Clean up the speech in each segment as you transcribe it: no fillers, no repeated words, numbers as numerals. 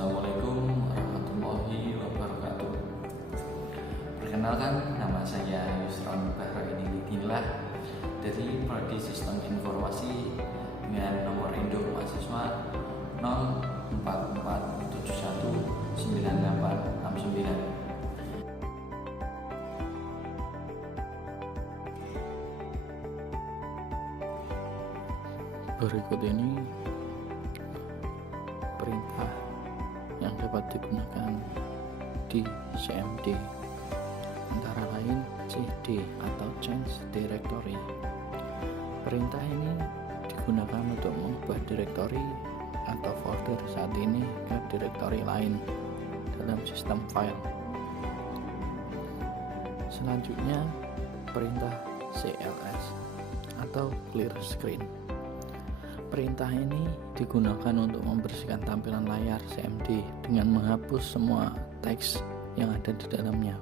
Assalamualaikum warahmatullahi wabarakatuh. Perkenalkan, nama saya Yusron Bahroinillah dari Prodi Sistem Informasi dengan nomor induk mahasiswa 0441798869. Berikut ini perintah yang dapat digunakan di CMD, antara lain CD atau Change Directory. Perintah ini digunakan untuk mengubah direktori atau folder saat ini ke direktori lain dalam sistem file. Selanjutnya, perintah CLS atau Clear Screen. Perintah ini digunakan untuk membersihkan tampilan layar CMD dengan menghapus semua teks yang ada di dalamnya.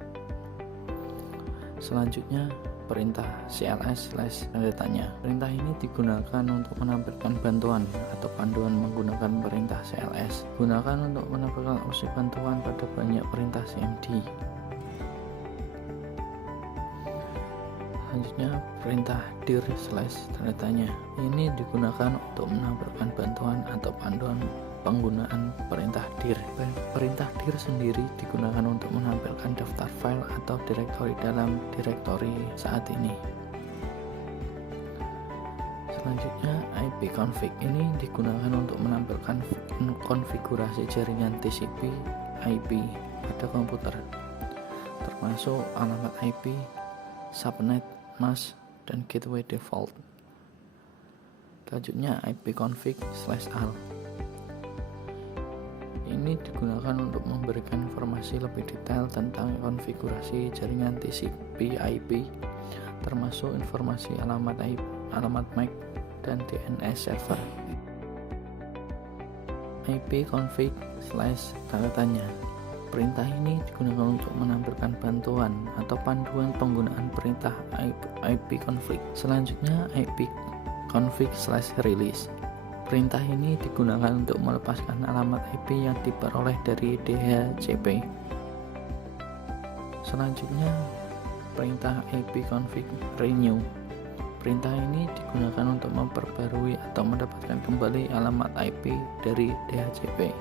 Selanjutnya, perintah CLS/tanda tanya. Perintah ini digunakan untuk menampilkan bantuan atau panduan menggunakan perintah CLS. Gunakan untuk menampilkan opsi bantuan pada banyak perintah CMD. Selanjutnya, perintah dir/tanda tanya. Ini digunakan untuk menampilkan bantuan atau panduan penggunaan perintah dir. Perintah dir sendiri digunakan untuk menampilkan daftar file atau direktori dalam direktori saat ini. Selanjutnya, ipconfig ini digunakan untuk menampilkan konfigurasi jaringan TCP/IP pada komputer, termasuk alamat IP, subnet, mask, dan gateway default. Selanjutnya, ipconfig/al. Ini digunakan untuk memberikan informasi lebih detail tentang konfigurasi jaringan TCP/IP, termasuk informasi alamat IP, alamat MAC, dan DNS server. ipconfig/tanda tanya. Perintah ini digunakan untuk menampilkan bantuan atau panduan penggunaan perintah ipconfig. Selanjutnya, ipconfig/release. Perintah ini digunakan untuk melepaskan alamat IP yang diperoleh dari DHCP. Selanjutnya, perintah ipconfig/renew. Perintah ini digunakan untuk memperbarui atau mendapatkan kembali alamat IP dari DHCP.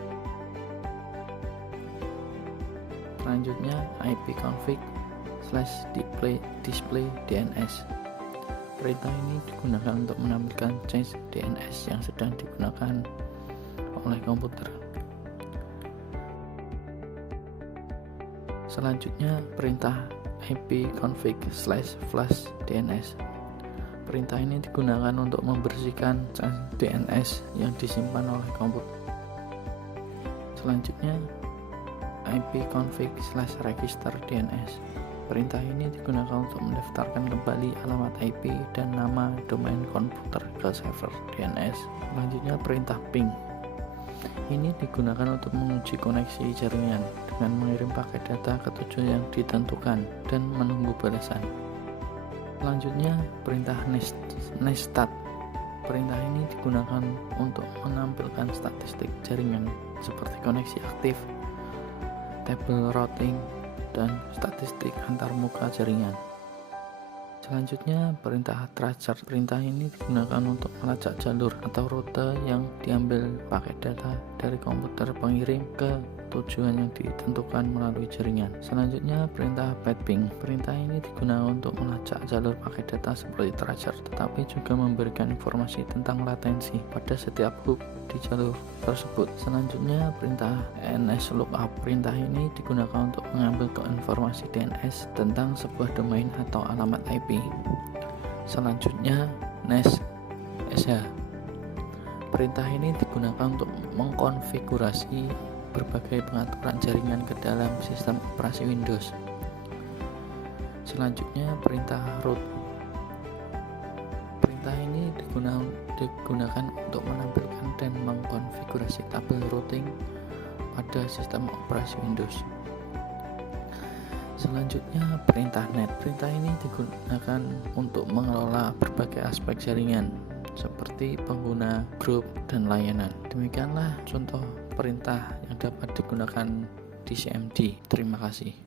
Selanjutnya, ipconfig/display DNS. Perintah ini digunakan untuk menampilkan change DNS yang sedang digunakan oleh komputer. Selanjutnya, perintah ipconfig/flush DNS. Perintah ini digunakan untuk membersihkan change DNS yang disimpan oleh komputer. Selanjutnya, ipconfig/register DNS. Perintah ini digunakan untuk mendaftarkan kembali alamat IP dan nama domain komputer ke server DNS. Selanjutnya, perintah ping. Ini digunakan untuk menguji koneksi jaringan dengan mengirim paket data ke tujuan yang ditentukan dan menunggu balasan. Selanjutnya, perintah nestat. Perintah ini digunakan untuk menampilkan statistik jaringan seperti koneksi aktif, tabel routing, dan statistik antarmuka jaringan. Selanjutnya, perintah tracer. Perintah ini digunakan untuk melacak jalur atau rute yang diambil paket data dari komputer pengirim ke tujuan yang ditentukan melalui jaringan. Selanjutnya, perintah pathping. Perintah ini digunakan untuk melacak jalur paket data seperti tracer, tetapi juga memberikan informasi tentang latensi pada setiap hub di jalur tersebut. Selanjutnya, perintah nslookup. Perintah ini digunakan untuk mengambil informasi DNS tentang sebuah domain atau alamat IP. Selanjutnya, nest sh. Perintah ini digunakan untuk mengkonfigurasi berbagai pengaturan jaringan ke dalam sistem operasi Windows. Selanjutnya, perintah root. Perintah ini digunakan untuk menampilkan dan mengkonfigurasi tabel routing pada sistem operasi Windows. Selanjutnya, perintah net. Perintah ini digunakan untuk mengelola berbagai aspek jaringan seperti pengguna, grup, dan layanan. Demikianlah contoh perintah yang dapat digunakan di CMD. Terima kasih.